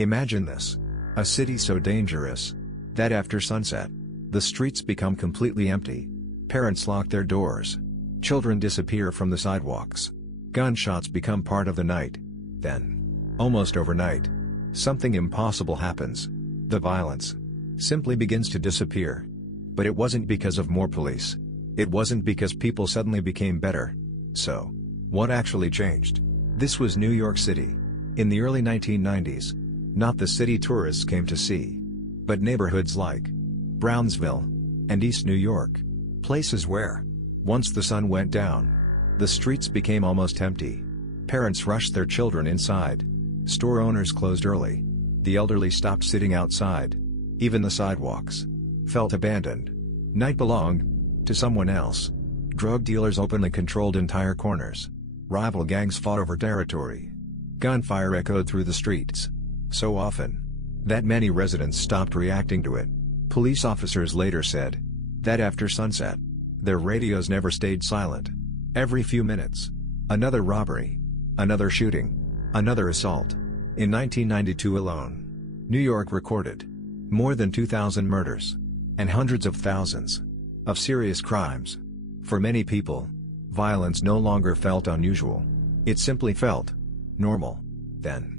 Imagine this. A city so dangerous that after sunset, the streets become completely empty. Parents lock their doors. Children disappear from the sidewalks. Gunshots become part of the night. Then, almost overnight, something impossible happens. The violence simply begins to disappear. But it wasn't because of more police. It wasn't because people suddenly became better. So, what actually changed? This was New York City. In the early 1990s. Not the city tourists came to see, but neighborhoods like Brownsville and East New York. Places where, once the sun went down, the streets became almost empty. Parents rushed their children inside. Store owners closed early. The elderly stopped sitting outside. Even the sidewalks felt abandoned. Night belonged to someone else. Drug dealers openly controlled entire corners. Rival gangs fought over territory. Gunfire echoed through the streets so often that many residents stopped reacting to it. Police officers later said that after sunset, their radios never stayed silent. Every few minutes, another robbery, another shooting, another assault. In 1992 alone, New York recorded more than 2,000 murders and hundreds of thousands of serious crimes. For many people, violence no longer felt unusual. It simply felt normal. Then,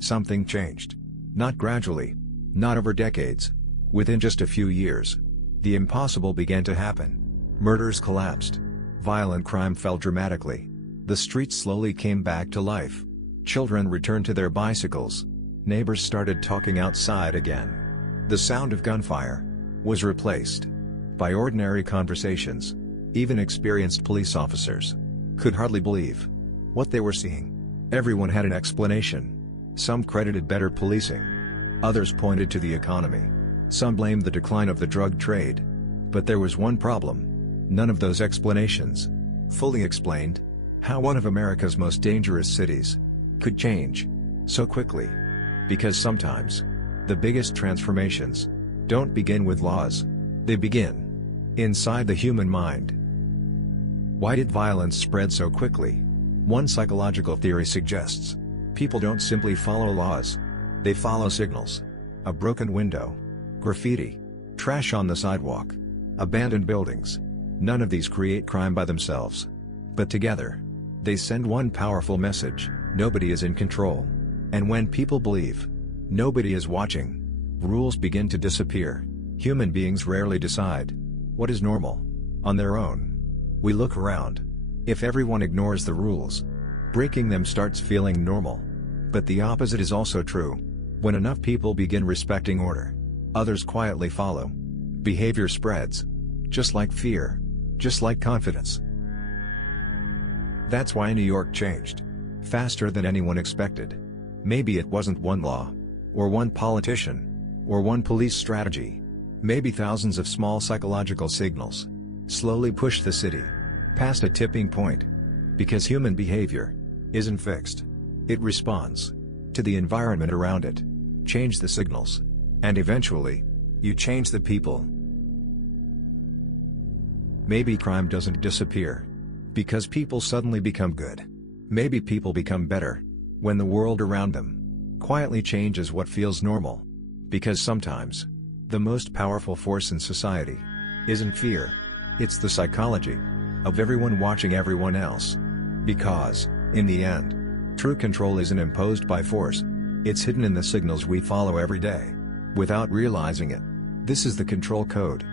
something changed. Not gradually, not over decades. Within just a few years, the impossible began to happen. Murders collapsed. Violent crime fell dramatically. The streets slowly came back to life. Children returned to their bicycles. Neighbors started talking outside again. The sound of gunfire was replaced by ordinary conversations. Even experienced police officers could hardly believe what they were seeing. Everyone had an explanation. Some credited better policing. Others pointed to the economy. Some blamed the decline of the drug trade. But there was one problem. None of those explanations fully explained how one of America's most dangerous cities could change so quickly. Because sometimes, the biggest transformations don't begin with laws. They begin inside the human mind. Why did violence spread so quickly? One psychological theory suggests people don't simply follow laws. They follow signals. A broken window, graffiti, trash on the sidewalk, abandoned buildings. None of these create crime by themselves. But together, they send one powerful message: nobody is in control. And when people believe nobody is watching, rules begin to disappear. Human beings rarely decide what is normal on their own. We look around. If everyone ignores the rules, breaking them starts feeling normal. But the opposite is also true. When enough people begin respecting order, others quietly follow. Behavior spreads. Just like fear. Just like confidence. That's why New York changed faster than anyone expected. Maybe it wasn't one law, or one politician, or one police strategy. Maybe thousands of small psychological signals slowly pushed the city past a tipping point. Because human behavior isn't fixed. It responds to the environment around it. Change the signals, and eventually, you change the people. Maybe crime doesn't disappear because people suddenly become good. Maybe people become better when the world around them quietly changes what feels normal. Because sometimes, the most powerful force in society isn't fear, it's the psychology of everyone watching everyone else. Because, in the end, true control isn't imposed by force. It's hidden in the signals we follow every day, without realizing it. This is the control code.